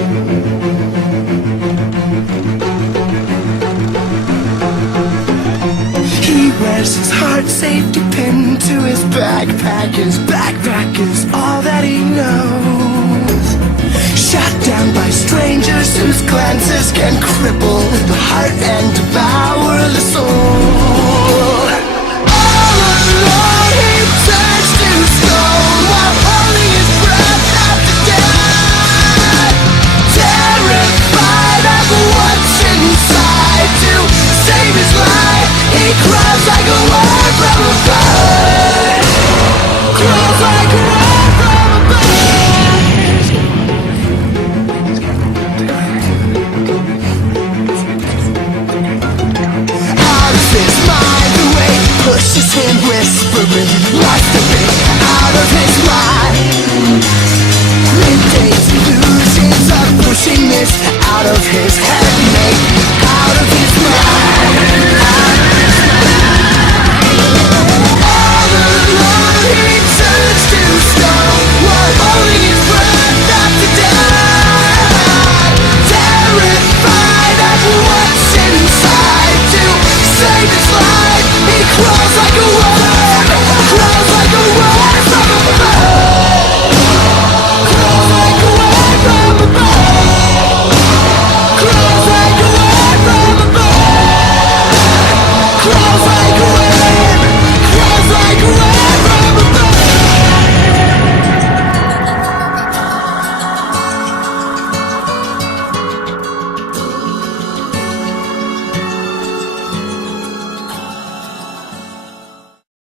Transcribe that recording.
He wears his heart safety pin to his backpack. His backpack is all that he knows. Shot down by strangers whose glances can cripple the heart and devour the soul.